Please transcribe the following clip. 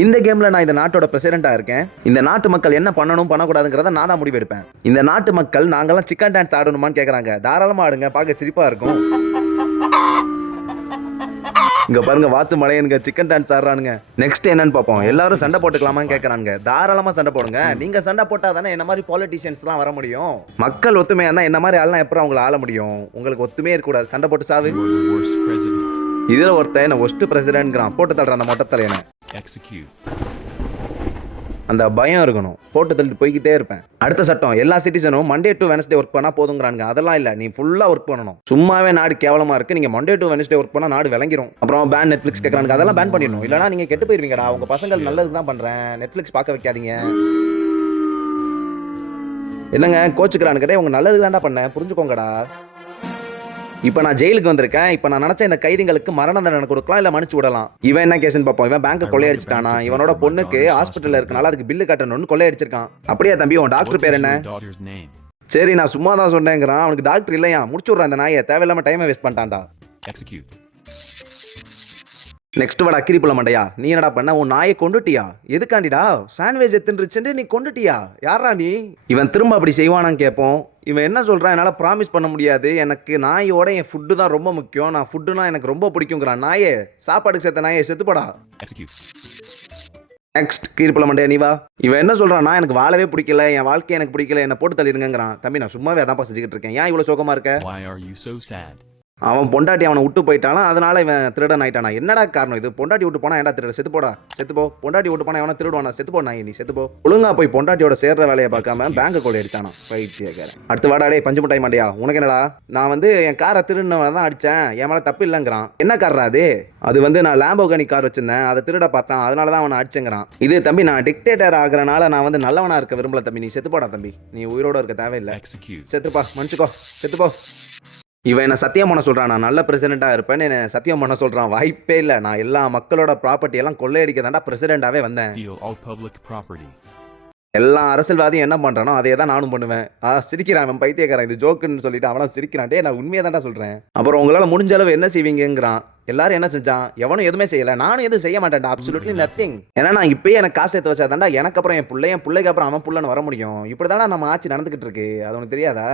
இந்த கேம்ல நான் இந்த நாட்டோட பிரசிடென்டா இருக்கேன். இந்த நாட்டு மக்கள் என்ன பண்ணணும் பண்ணக்கூடாதுங்கிறத நான் தான் முடிவெடுப்பேன். இந்த நாட்டு மக்கள் நாங்கெல்லாம் சிக்கன் டான்ஸ் ஆடணுமான்னு கேக்குறாங்க. தாராளமா ஆடுங்க, பார்க்க சிரிப்பா இருக்கும். இங்க பாருங்க, வாத்து மலையனுங்க சிக்கன் டான்ஸ் ஆடுறானுங்க. நெக்ஸ்ட் என்னன்னு பார்ப்போம். எல்லாரும் சண்டை போட்டுக்கலாமான்னு கேட்கறாங்க. தாராளமா சண்டை போடுங்க. நீங்க சண்டை போட்டா தானே என்ன மாதிரி பாலிட்டிஷியன்ஸ் தான் வர முடியும். மக்கள் ஒத்துமையா இருந்தா என்ன மாதிரி ஆள்லாம் எப்பறம் அவங்களை ஆள முடியும்? உங்களுக்கு ஒத்துமையே இருக்க கூடாது. சண்டை போட்டு சாவு. இதுல ஒருத்தன் என்ன ஒஸ்ட் பிரசிடென்ட்ங்கிறான். போட்டு தள்ளுற அந்த மொட்டை தலையனை. அந்த பயம் இருக்கணும். போட்டு தள்ளிட்டு போய்கிட்டே இருப்பேன். அடுத்த சட்டம், எல்லா சிட்டிசனும் மண்டே டு வெனஸ்டே ஒர்க் பண்ணா போதுங்கிறாங்க. அதெல்லாம் இல்ல, நீ ஃபுல்லா ஒர்க் பண்ணணும். சும்மாவே நாடு கேவலமா இருக்கு. நீங்க மண்டே டு வெனஸ்டே ஒர்க் பண்ணா நாடு விளங்கிரும். அப்புறம் பேன் நெட்ஃபிளிக்ஸ் கேட்கறாங்க. அதெல்லாம் பேன் பண்ணிடணும். இல்லனா நீங்க கெட்டு போயிருவீங்கடா. உங்க பசங்கள் நல்லதுக்கு தான் பண்றேன், நெட்ஃபிளிக்ஸ் பார்க்க வைக்காதீங்க. என்னங்க கோச்சுக்கிறான்னு கேட்டே, உங்க நல்லதுக்கு தான்டா பண்ணேன், புரிஞ்சுக்கோங்கடா. இப்போ நான் ஜெயிலுக்கு வந்திருக்கேன். இப்போ நான் நினைச்ச இந்த கைதிகளுக்கு மரண தண்டனை கொடுக்கலாம், இல்ல மன்னிச்சு விடலாம். இவன் என்ன கேஸ்ன்னு பார்ப்போம். இவன் பேங்க் கொள்ளையடிச்சிட்டானா? இவனோட பொண்ணுக்கு ஹாஸ்பிட்டல்ல இருக்கனால அதுக்கு பில்லு கட்டணும்னு கொள்ளையடிச்சிருக்கான். அப்படியே தம்பி, உன் டாக்டர் பேர் என்ன? சரி, நான் சும்மா தான் சொன்னேங்கிறான். அவனுக்கு டாக்டர் இல்லையா? முடிச்சு விட்றான் இந்த நாயை. தேவையில்லாம டைமை வேஸ்ட் பண்ணிட்டான்டா. நெக்ஸ்ட் வாடா கிரிப்புல மண்டையா. நீ என்னடா பண்ண? உன் நாயை கொண்டுட்டியா? எதுக்காண்டிடா? சாண்ட்விச் எத்துருச்சுட்டு நீ கொண்டுட்டியா? யாரா நீ? இவன் திரும்ப அப்படி செய்வானான்னு கேட்போம். இவன் என்ன சொல்றான்? என்னால் ப்ராமிஸ் பண்ண முடியாது. எனக்கு நாயோட என் ஃபுட்டு தான் ரொம்ப முக்கியம். நான் ஃபுட்டுனா எனக்கு ரொம்ப பிடிக்குங்கிறான். நாயே, சாப்பாடுக்கு சேர்த்த நாயே, செத்துப்படா. நெக்ஸ்ட் கீழ்ப்புல மண்டையா நீ வா. இவன் என்ன சொல்றான்? நான் எனக்கு வாழவே பிடிக்கல, என் வாழ்க்கை எனக்கு பிடிக்கல, என்ன போட்டு தள்ளிருங்கிறான். தம்பி, நான் சும்மாவே அதான் செஞ்சுக்கிட்டு இருக்கேன். ஏன் இவ்வளோ சோகமா இருக்க? அவன் பொண்டாட்டி அவனை விட்டு போயிட்டானா, அதனால இவன் திருடன் ஆயிட்டானா? என்னடா காரணம் இது? பொண்டாட்டி விட்டு போனா ஏன்டா திருட? செத்து போடா, செத்து போ. பொண்டாட்டி விட்டு போனா எவனா திருடுவானா? செத்து போ நாய், நீ செத்து போ. ஒழுங்கா போய் பொண்டாட்டியோட சேர்ற வேலையை பார்க்காம பேங்க் கொள்ளை அடிச்சானா? பைத்தியக்காரன். அடுத்து வாடாடே பஞ்சு மிட்டாய் மாண்டியா. உனக்கு என்னடா? நான் என் காரை திருடினவன் தான் அடிச்சேன், என் மேல தப்பு இல்லைங்கிறான். என்ன காரா அது? நான் லேம்போகனி கார் வச்சிருந்தேன், அதை திருட பார்த்தான், அதனால தான் அவனை அடிச்சேங்கிறான். இது தம்பி, நான் டிக்டேட்டர் ஆகிறனால நான் நல்லவனா இருக்க விரும்பல தம்பி. நீ செத்து போடா தம்பி, நீ உயிரோட இருக்க தேவையில்லை. செத்துப்பா, மன்னிச்சுக்கோ, செத்துப்போ. இவன் என்ன சத்தியம் பண்ண சொல்கிறான், நான் நல்ல பிரசிடெண்ட்டாக இருப்பேன்னு என்ன சத்தியம் பண்ண சொல்கிறான். வாய்ப்பே இல்லை. நான் எல்லா மக்களோட ப்ராப்பர்ட்டி எல்லாம் கொள்ளையடிக்க தாண்டா பிரசிடெண்ட்டாகவே வந்தேன். எல்லா அரசியல்வாதியும் என்ன பண்ணுறானோ அதே தான் நானும் பண்ணுவேன். சிரிக்கிறான் அவன், பைத்தியக்காரன். இது ஜோக்குன்னு சொல்லிட்டு அவனா சிரிக்கிறான். டே, நான் உண்மையாக தான்டா சொல்கிறேன். அப்புறம் உங்களால் முடிஞ்ச அளவு என்ன செய்வீங்கிறான். எல்லாரும் என்ன செஞ்சான்? எவனும் எதுவுமே செய்யலை. நானும் எதுவும் செய்ய மாட்டேன்டா. Absolutely nothing. ஏன்னா நான் இப்போயே எனக்கு காசு எடுத்து வச்சா தாண்டா எனக்கு அப்புறம் என் பிள்ளைக்கு அப்புறம் அவன் புள்ளன்னு வர முடியும். இப்படி தானே நம்ம ஆட்சி நடந்துக்கிட்டு இருக்கு. அது உனக்கு தெரியாதா?